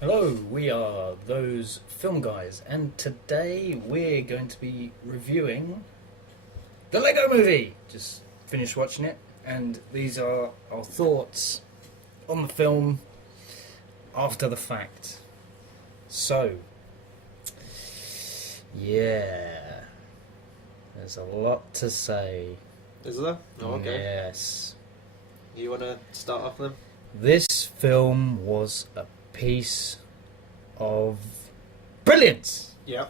Hello, we are those film guys, and today we're going to be reviewing the Lego Movie. Just finished watching it, and these are our thoughts on the film after the fact. So, yeah, there's a lot to say. Is there? Oh, okay. Yes. You want to start off then? This film was a piece of brilliance. Yeah.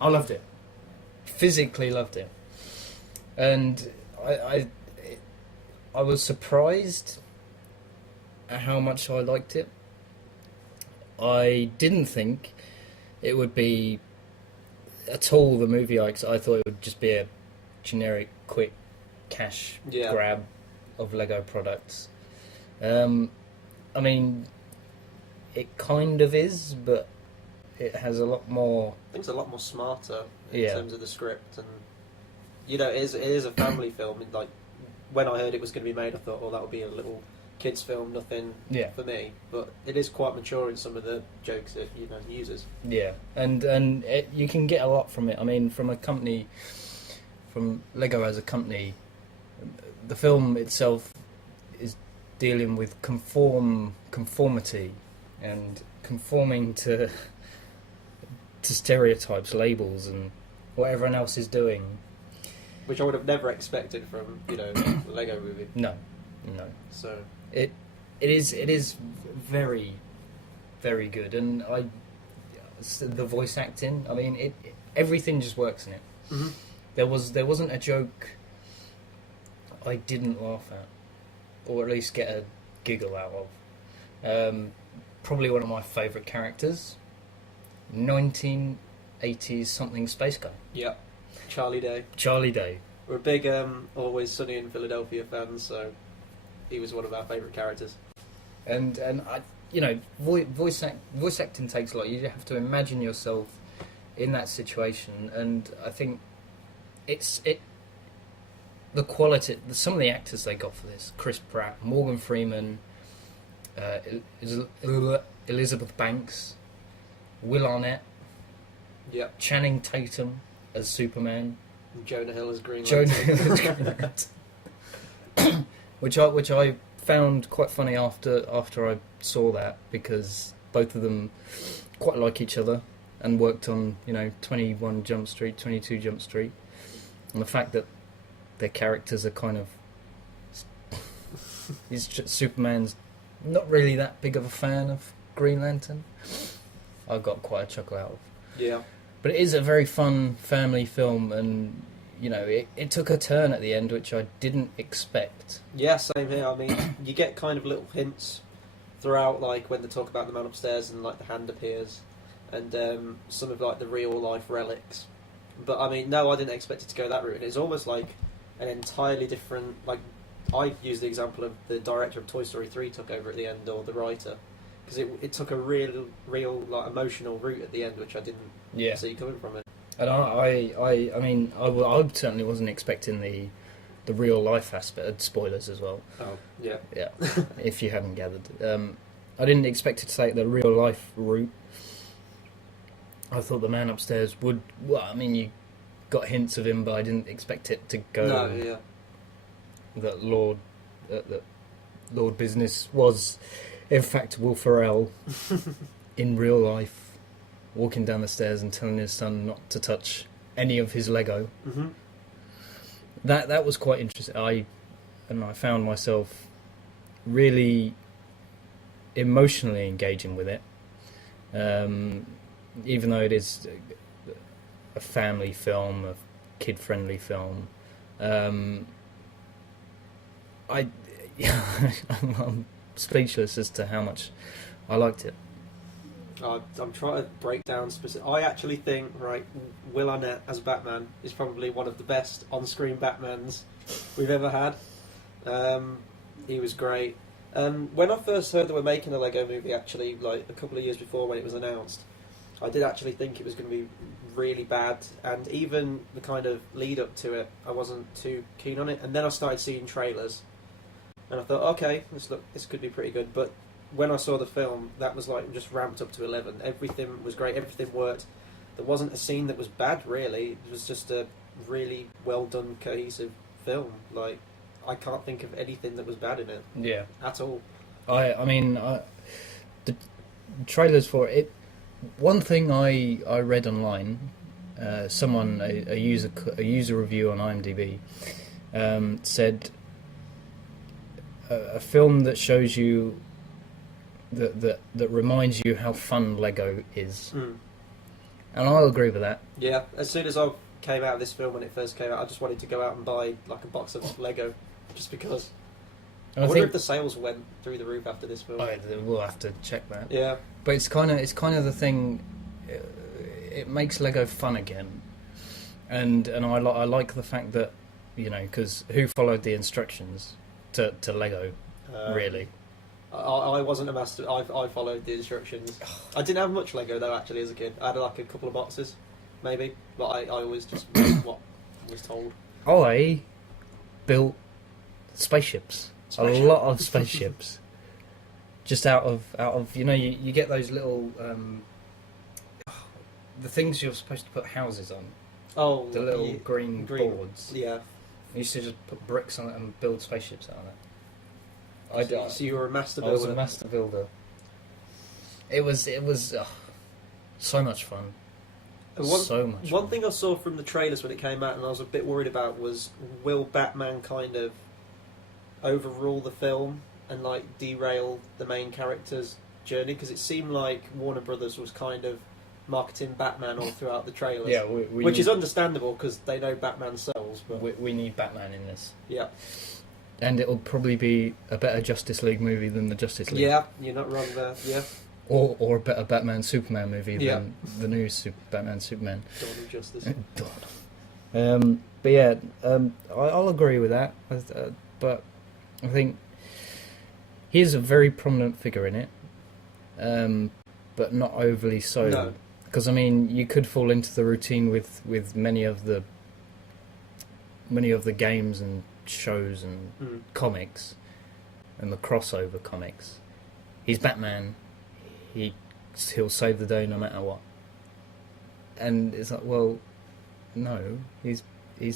I loved it. Physically loved it. And I was surprised at how much I liked it. I didn't think it would be at all the movie I thought it would just be a generic, quick cash grab of Lego products. I mean, it kind of is, but it has a lot more. I think it's a lot more smarter in Yeah. terms of the script, and it is a family film. And like when I heard it was going to be made, I thought, oh, that would be a little kids' film, nothing Yeah. for me. But it is quite mature in some of the jokes it uses. Yeah, and you can get a lot from it. I mean, from a company, from Lego as a company, the film itself is dealing with conformity and conforming to stereotypes, labels, and what everyone else is doing. Which I would have never expected from a Lego movie. No. So It is very, very good, and the voice acting. I mean, everything just works in it. mm-hmm. There wasn't a joke I didn't laugh at, or at least get a giggle out of. Probably one of my favourite characters, 1980s something space guy. Yeah, Charlie Day. Charlie Day. We're a big Always Sunny in Philadelphia fans, so he was one of our favourite characters. And I, voice acting takes a lot. You have to imagine yourself in that situation, and I think the quality, some of the actors they got for this: Chris Pratt, Morgan Freeman, Elizabeth Banks, Will Arnett, Yeah, Channing Tatum as Superman, and Jonah Hill as Green Jonah Lantern. Hill as Green Lantern. which I found quite funny after I saw that, because both of them quite like each other and worked on 21 Jump Street, 22 Jump Street, and the fact that their characters are kind of Superman's not really that big of a fan of Green Lantern. I got quite a chuckle out of. Yeah. But it is a very fun family film, and it took a turn at the end which I didn't expect. Yeah, same here. I mean, you get kind of little hints throughout, like when they talk about the man upstairs and like the hand appears, and some of like the real life relics. But I mean, no, I didn't expect it to go that route. It's almost like an entirely different. Like I used the example of the director of Toy Story 3 took over at the end, or the writer, because it took a real like emotional route at the end, which I didn't see coming from it. And I mean, I certainly wasn't expecting the real life aspect. Spoilers as well. Oh yeah, yeah. If you hadn't gathered, I didn't expect it to take the real life route. I thought the man upstairs would. Well, I mean, you got hints of him, but I didn't expect it to go. No, yeah. That Lord Business was, in fact, Will Ferrell in real life, walking down the stairs and telling his son not to touch any of his Lego. Mm-hmm. That was quite interesting. I found myself really emotionally engaging with it, even though it is a family film, a kid-friendly film. I'm speechless as to how much I liked it. I'm trying to break down specific. I actually think Will Arnett as Batman is probably one of the best on-screen Batmans we've ever had. He was great. When I first heard they were making a Lego movie, actually, like a couple of years before when it was announced, I did actually think it was going to be really bad, and even the kind of lead up to it, I wasn't too keen on it. And then I started seeing trailers, and I thought, okay, this could be pretty good. But when I saw the film, that was like just ramped up to 11. Everything was great. Everything worked. There wasn't a scene that was bad. Really, it was just a really well done, cohesive film. Like, I can't think of anything that was bad in it. Yeah. At all. I mean, the trailers for it. One thing I read online, someone a user review on IMDb said a film that shows you that reminds you how fun Lego is, and I'll agree with that. Yeah, as soon as I came out of this film when it first came out, I just wanted to go out and buy like a box of Lego, just because. I wonder if the sales went through the roof after this film. We'll have to check that. Yeah, but it's kind of the thing. It makes Lego fun again, and I like the fact that, you know, because who followed the instructions to Lego, really? I wasn't a master. I followed the instructions. I didn't have much Lego though. Actually, as a kid, I had like a couple of boxes, maybe, but I always just did what I was told. I built spaceships. A lot of spaceships. Just out of you know, you get those little the things you're supposed to put houses on. Oh, the little green boards. Yeah. I used to just put bricks on it and build spaceships out of it. So you were a master builder. I was a master builder. It was so much fun. One thing I saw from the trailers when it came out, and I was a bit worried about, was will Batman kind of overrule the film and like derail the main character's journey? Because it seemed like Warner Brothers was kind of marketing Batman all throughout the trailers. Yeah, which is understandable because they know Batman sells. But we need Batman in this. Yeah. And it'll probably be a better Justice League movie than the Justice League. Yeah, you're not wrong there. Yeah. Or a better Batman Superman movie than the new Batman Superman. Dawn of Justice. Dawn. But yeah, I'll agree with that. But I think he is a very prominent figure in it, but not overly so. No. Because I mean, you could fall into the routine with many of the games and shows and comics and the crossover comics. He's Batman. He'll save the day no matter what. And it's like, well, no, he's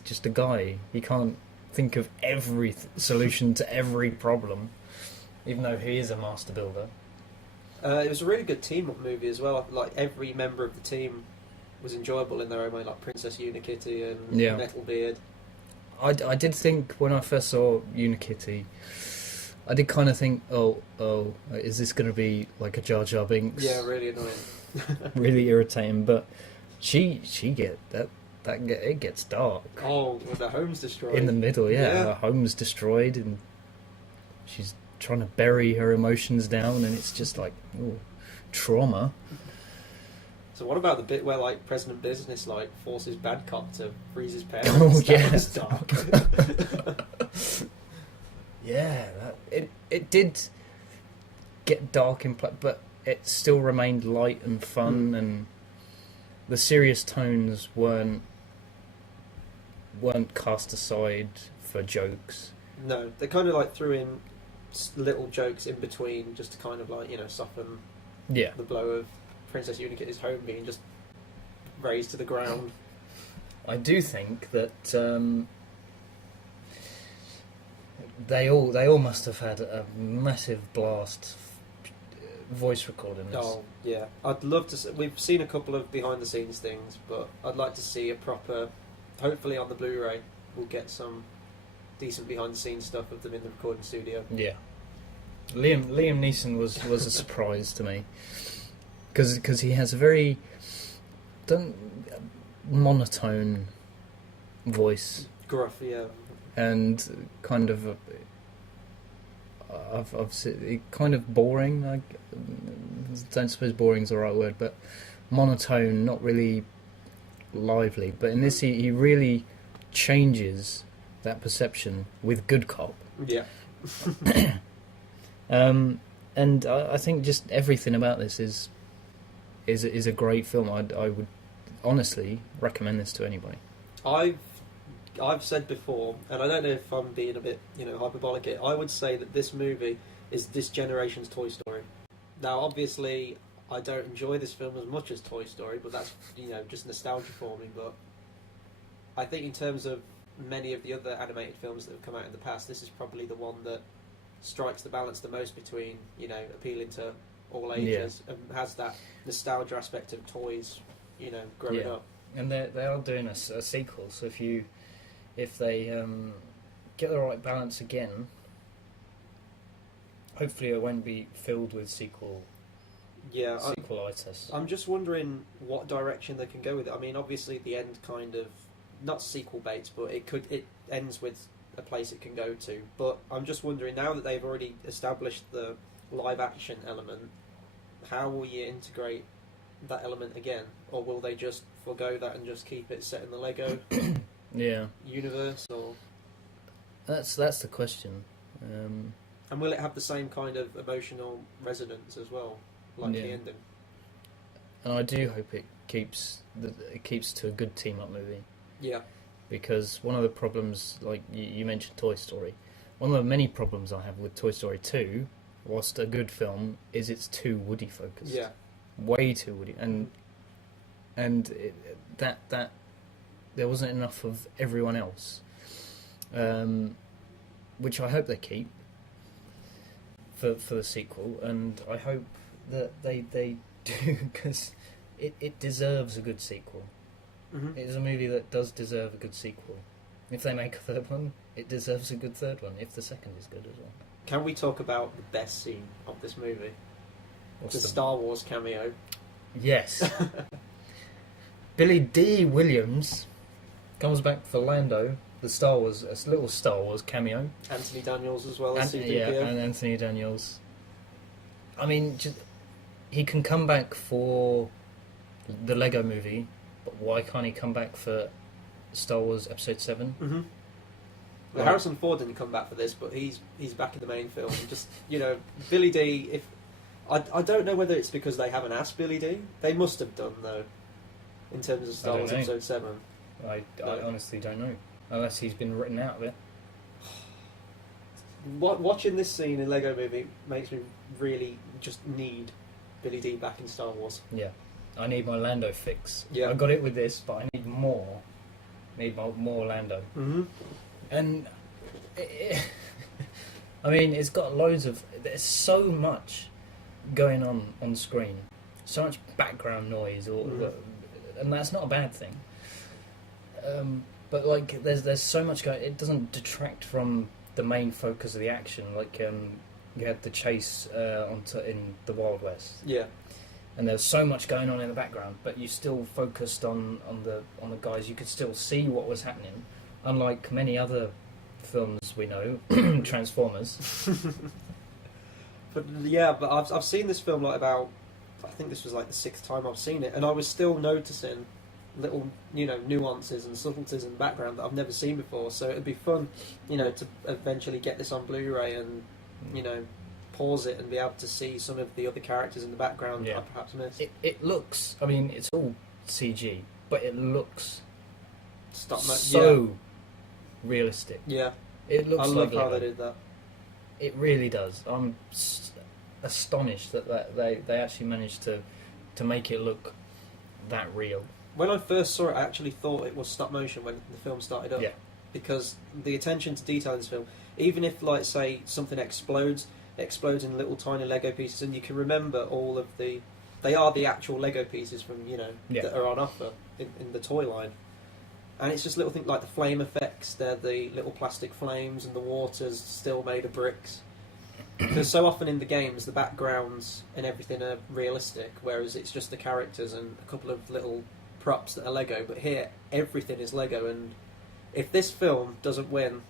just a guy. He can't think of every solution to every problem, even though he is a master builder. It was a really good team-up movie as well. Like, every member of the team was enjoyable in their own way, like Princess Unikitty and Metalbeard. I did think when I first saw Unikitty, I did kind of think, oh, is this going to be like a Jar Jar Binks? Yeah, really annoying. Really irritating, but she get that it gets dark. Oh, when the home's destroyed. In the middle, yeah. Her home's destroyed and she's trying to bury her emotions down, and it's just like, ooh, trauma. So what about the bit where like President Business like forces Bad Cop to freeze his parents? Oh yeah, it's dark. Yeah, it did get dark but it still remained light and fun, and the serious tones weren't cast aside for jokes. No, they kind of like threw in little jokes in between just to kind of like, you know, soften the blow of Princess Unikitty's home being just razed to the ground. I do think that they all must have had a massive blast voice recording this. Oh yeah, I'd love to. We've seen a couple of behind the scenes things, but I'd like to see a proper. Hopefully on the Blu-ray, we'll get some decent behind the scenes stuff of them in the recording studio. Yeah, Liam Neeson was a surprise to me because he has a very monotone voice, gruff, yeah, and kind of kind of boring. I don't suppose boring is the right word, but monotone, not really lively. But in this, he really changes that perception with Good Cop. Yeah. And I think just everything about this is a great film. I would honestly recommend this to anybody. I've said before, and I don't know if I'm being a bit, hyperbolic here, I would say that this movie is this generation's Toy Story. Now, obviously, I don't enjoy this film as much as Toy Story, but that's, just nostalgia for me. But I think in terms of many of the other animated films that have come out in the past, this is probably the one that strikes the balance the most between, appealing to all ages and has that nostalgia aspect of toys, growing up. And they are doing a sequel, so if they get the right balance again, hopefully it won't be filled with sequelitis. I'm just wondering what direction they can go with it. I mean, obviously the end kind of, not sequel baits, but it ends with a place it can go to. But I'm just wondering, now that they've already established the live action element, how will you integrate that element again? Or will they just forgo that and just keep it set in the Lego universe? Or that's the question. And will it have the same kind of emotional resonance as well, like the ending? And I do hope it keeps to a good team up movie. Yeah. Because one of the problems, like you mentioned Toy Story, one of the many problems I have with Toy Story 2, whilst a good film, is it's too Woody focused. Yeah. Way too Woody. And that there wasn't enough of everyone else. Which I hope they keep for the sequel, and I hope that they do, because it deserves a good sequel. Mm-hmm. It is a movie that does deserve a good sequel. If they make a third one, it deserves a good third one, if the second is good as well. Can we talk about the best scene of this movie? What's the Star Wars cameo. Yes. Billy D. Williams comes back for Lando, a little Star Wars cameo. Anthony Daniels as well as C-3PO. Yeah, and Anthony Daniels. I mean, he can come back for the Lego movie, but why can't he come back for Star Wars Episode 7? Mm-hmm. Well, Harrison Ford didn't come back for this, but he's back in the main film. Just, Billy D, I don't know whether it's because they haven't asked Billy D. They must have done, though, in terms of Star Wars Episode 7. I honestly don't know. Unless he's been written out of it. Watching this scene in Lego Movie makes me really just need Billy D back in Star Wars. Yeah. I need my Lando fix. Yeah. I got it with this, but I need more. More Lando. Mm-hmm. And I mean, it's got there's so much going on screen, so much background noise, and that's not a bad thing. But like, there's so much going. It doesn't detract from the main focus of the action. Like, you had the chase in the Wild West. Yeah. And there's so much going on in the background, but you still focused on the guys. You could still see what was happening, unlike many other films we know, Transformers. But I've seen this film I think this was like the 6th time I've seen it, and I was still noticing little nuances and subtleties in the background that I've never seen before. So it'd be fun, to eventually get this on Blu-ray and pause it and be able to see some of the other characters in the background that I perhaps missed. It looks, I mean, it's all CG, but it looks realistic. Yeah. It looks I love like how they did that. It really does. I'm astonished that they actually managed to make it look that real. When I first saw it, I actually thought it was stop motion when the film started up. Yeah. Because the attention to detail in this film, even if, like, say, something explodes in little tiny Lego pieces, and you can remember all of they are the actual Lego pieces from, that are on offer in the toy line. And it's just little things like the flame effects, they're the little plastic flames, and the water's still made of bricks. Because so often in the games, the backgrounds and everything are realistic, whereas it's just the characters and a couple of little props that are Lego. But here, everything is Lego, and if this film doesn't win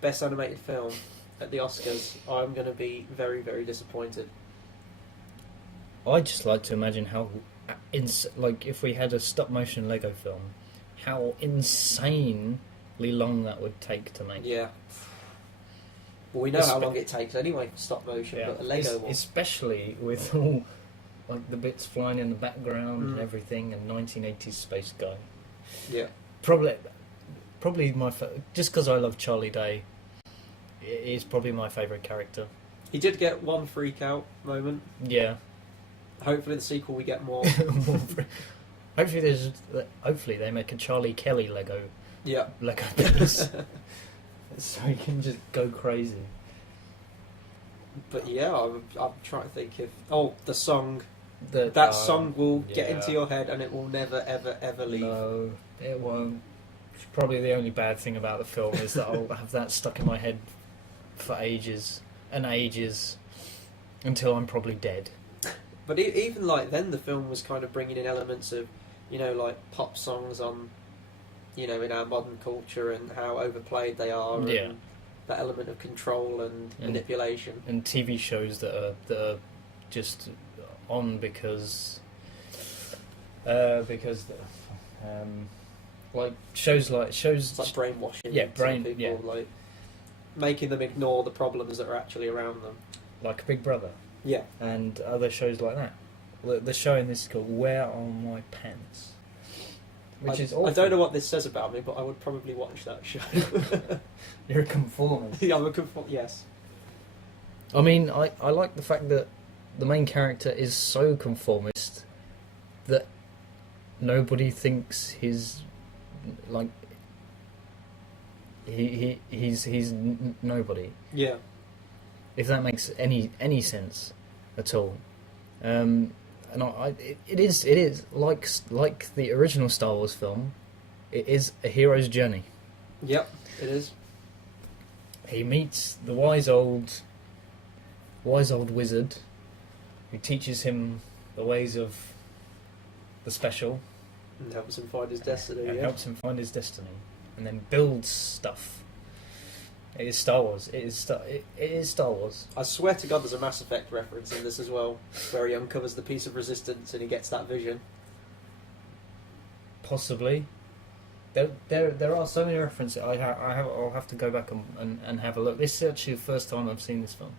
Best Animated Film at the Oscars, I'm going to be very, very disappointed. I'd just like to imagine how, if we had a stop-motion Lego film, how insanely long that would take to make. Yeah. Well, we know how long it takes anyway for stop motion, but a Lego one. Especially with all the bits flying in the background and everything, and 1980s space guy. Yeah. Probably just because I love Charlie Day, is probably my favourite character. He did get one freak out moment. Yeah. Hopefully, the sequel we get more. Hopefully they make a Charlie Kelly Lego Yeah. piece, so he can just go crazy. But yeah, I'm trying to think if the song. The, That song will get yeah. into your head and it will never, ever, ever leave. No, it won't. It's probably the only bad thing about the film is that I'll have that stuck in my head for ages and ages until I'm probably dead. But even like then, the film was kind of bringing in elements of, like pop songs on, in our modern culture and how overplayed they are. Yeah. And that element of control and manipulation. And TV shows that are just on because like shows It's like brainwashing. Yeah, people, like making them ignore the problems that are actually around them. like Big Brother. Yeah. And other shows like that. The show in this is called Where Are My Pants? Which is awful. I don't know what this says about me, but I would probably watch that show. You're a conformist. Yeah, I'm a conformist. Yes. I mean, I like the fact that the main character is so conformist that nobody thinks he's like he's nobody. Yeah. If that makes any sense at all. And it is like the original Star Wars film. It is a hero's journey. Yep, it is. He meets the wise old wizard who teaches him the ways of the special And helps him find his destiny. and Yeah. helps him find his destiny, and then builds stuff. It is Star Wars. It is Star Wars. I swear to God, there's a Mass Effect reference in this as well, where he uncovers the piece of resistance and he gets that vision. Possibly. There are so many references. I'll have to go back and have a look. This is actually the first time I've seen this film.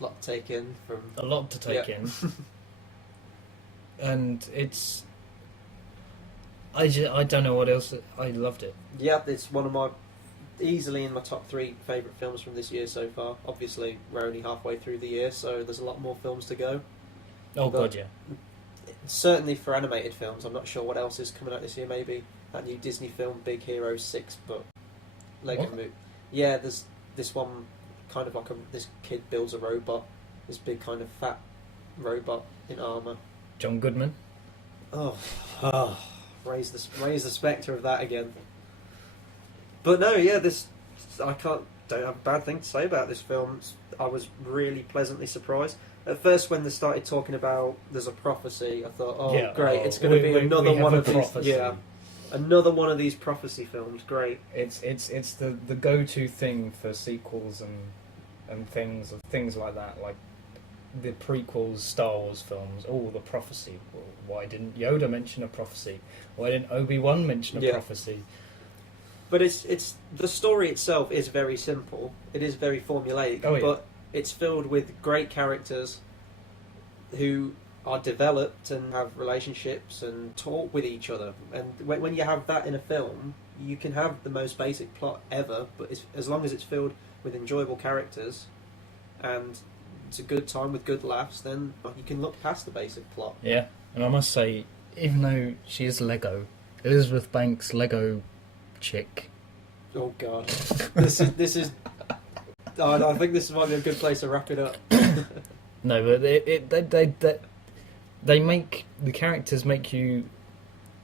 A lot to take in from. A lot to take in. And it's... I don't know what else... I loved it. Yeah, it's one of my... easily in my top 3 favourite films from this year so far. Obviously, we're only halfway through the year, so there's a lot more films to go. Oh, But God, yeah. certainly for animated films, I'm not sure what else is coming out this year. Maybe that new Disney film, Big Hero 6, but Lego What? movie. Yeah, there's this one, kind of like this kid builds a robot, this big kind of fat robot in armour. John Goodman. Raise the spectre of that again. But no, yeah, don't have a bad thing to say about this film. I was really pleasantly surprised. At first, when they started talking about there's a prophecy, I thought, Yeah, great, it's going to be another we one have of a these. prophecy. Yeah, another one of these prophecy films. Great. It's the go-to thing for sequels and things like that, like the prequels, Star Wars films. Oh, the prophecy. Well, why didn't Yoda mention a prophecy? Why didn't Obi-Wan mention a prophecy? But it's the story itself is very simple. It is very formulaic, but it's filled with great characters who are developed and have relationships and talk with each other. And when you have that in a film, you can have the most basic plot ever, but as long as it's filled with enjoyable characters and it's a good time with good laughs, then you can look past the basic plot. Yeah, and I must say, even though she is Lego, Elizabeth Banks Lego chick. Oh God, this is. I think this might be a good place to wrap it up. No, but they make the characters make you,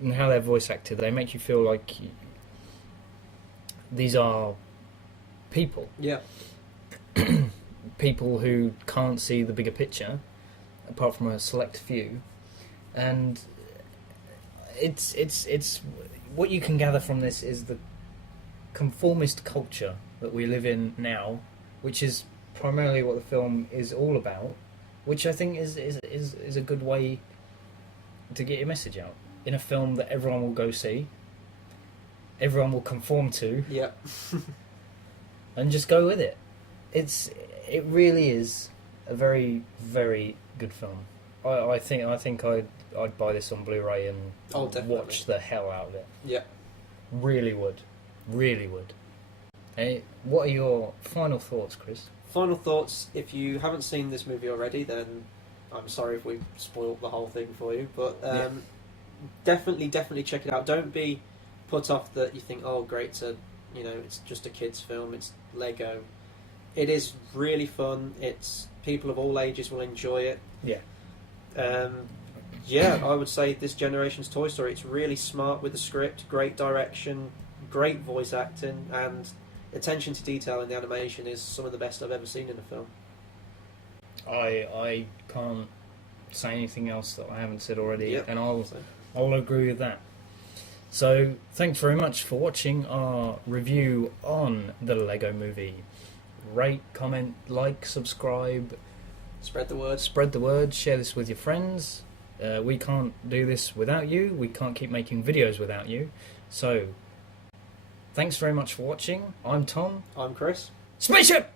and how they're voice acted, they make you feel like these are people. Yeah. People who can't see the bigger picture, apart from a select few, and it's what you can gather from this is the conformist culture that we live in now, which is primarily what the film is all about, which I think is a good way to get your message out in a film that everyone will go see, everyone will conform to, Yeah. and just go with it. It really is a very, very good film. I think I'd buy this on Blu-ray and watch the hell out of it. Yeah. Really would. Hey, what are your final thoughts, Chris? final thoughts. If you haven't seen this movie already, then I'm sorry if we've spoiled the whole thing for you. But definitely check it out. Don't be put off that you think, oh, great, it's just a kids' film. It's Lego. It is really fun. It's people of all ages will enjoy it. Yeah. I would say this generation's Toy Story. It's really smart with the script, great direction, great voice acting, and attention to detail in the animation is some of the best I've ever seen in a film. I can't say anything else that I haven't said already, Yep. and I'll agree with that. So, thanks very much for watching our review on the Lego Movie. Rate, comment, like, subscribe. Spread the word. Spread the word. Share this with your friends. We can't do this without you. We can't keep making videos without you. So, thanks very much for watching. I'm Tom. I'm Chris. Spaceship!